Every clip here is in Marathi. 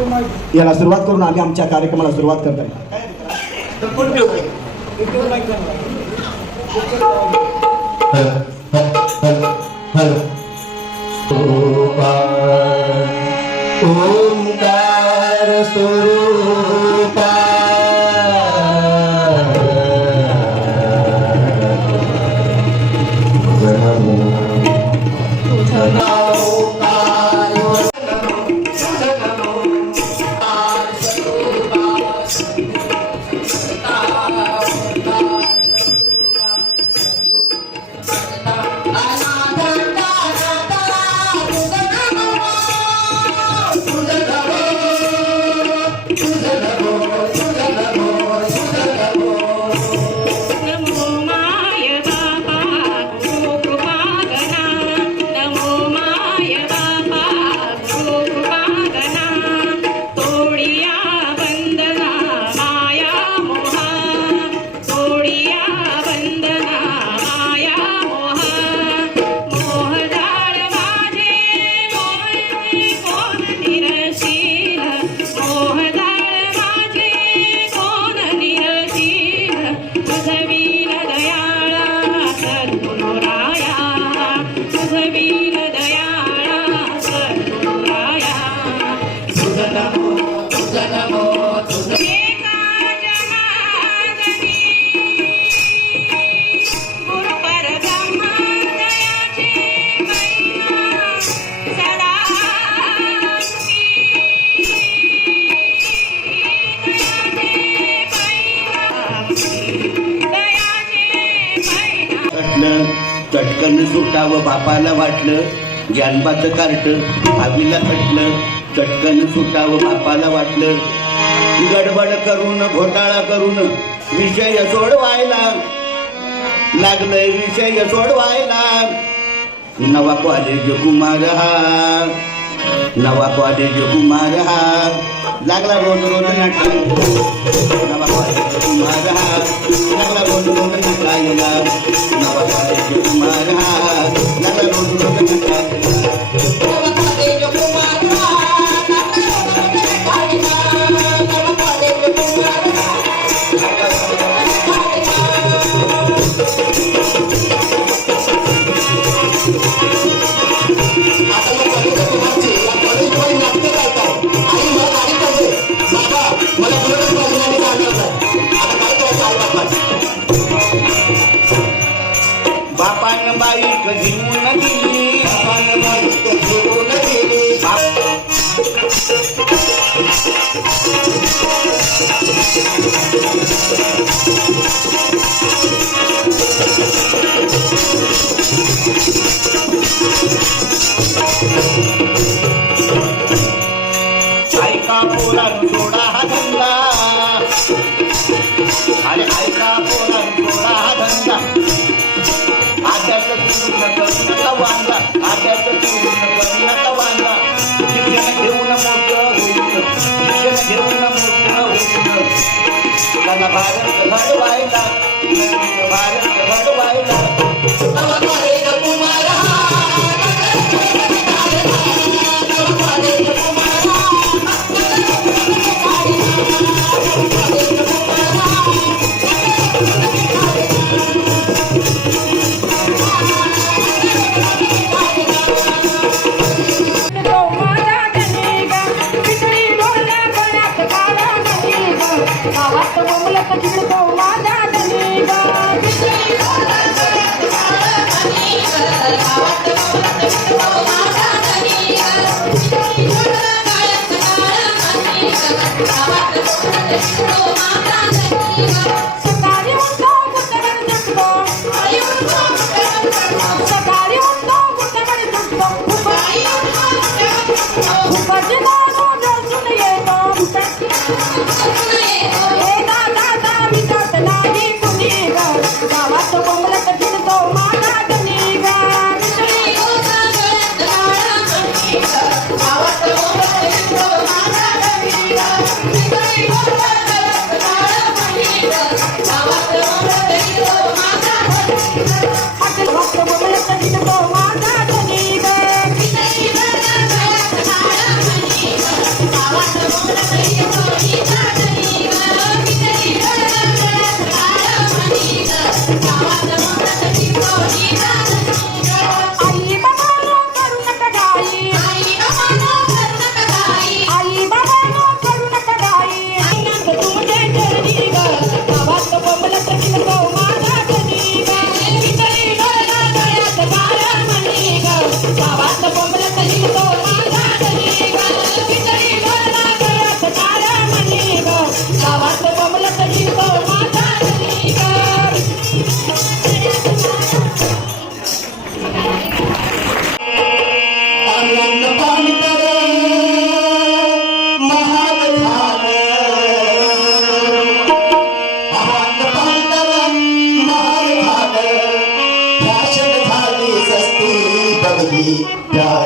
याला सुरुवात करून आम्ही आमच्या कार्यक्रमाला सुरुवात करत आहे. ओंकार स्वरूपा चटकन सुटावं बापाला वाटलं, जानबाचं कार्ट आवीला खटलं. चटकन सुटावं बापाला वाटलं, गडबड करून घोटाळा करून विषय सोडवायला लागलंय, विषय सोडवायला. नवा कॉलेज कुमार हा, नवा कॉलेज कुमार हा, लागला रोज रोज नाटक. नवा कॉलेज कुमार हा, लागला रोज रोज नाटकायला. नवा कॉलेज कुमार हा, लागला रोज रोज नाटकायला. नवा कॉलेज कुमार हा, लागला रोज रोज नाटकायला. नवा कॉलेज कुमार हा, लागला रोज रोज नाटकायला. बापान बाईक घेऊन गेली, बापान बाईक घेऊन गेली. ऐका पोरांनो सोडा हा धंदा, आणि ऐका पोरांनो सोडा हा धंदा. आद्याचं पूर्ण करू नका वांगा, आद्याचं पूर्ण करू नका वांगा. शिक्षण घेऊन मोठं होईल, शिक्षण घेऊन मोठं होईल. त्याला भारत घडवायला, भारत घडवायला. नवा कॉलेज कुमार हा, नवा कॉलेज कुमार हा,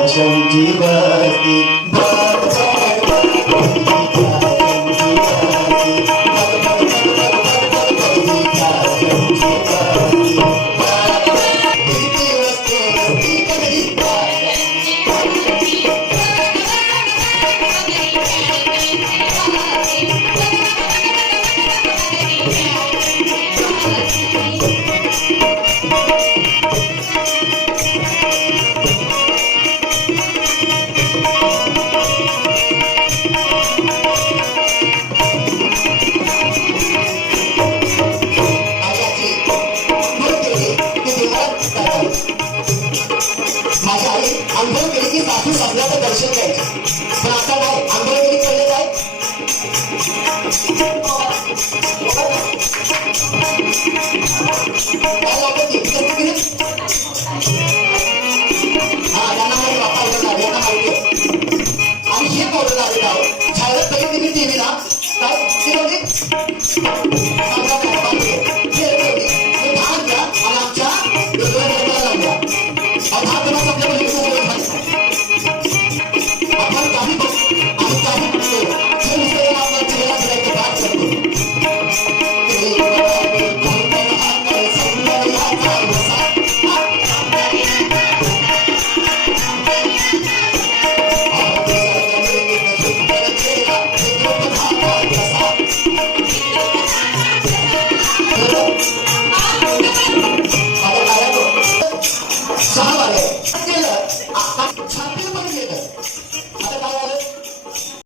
त्याशंची बसती माझी आई आंघोळ केली की सासू सासऱ्याचं दर्शन घ्यायचे पण आता काय आंघोळ केली कळले काय हा यांना माझे बाप्पा येणार यांना माहिती आहे आणि हे बोलत आले गाव जाहिरात बघितली मी टीव्हीला काय फिरवली सांगा काय बापरे फिरवली धान घ्या आणि आमच्या लावून द्या आपण काही आपण काही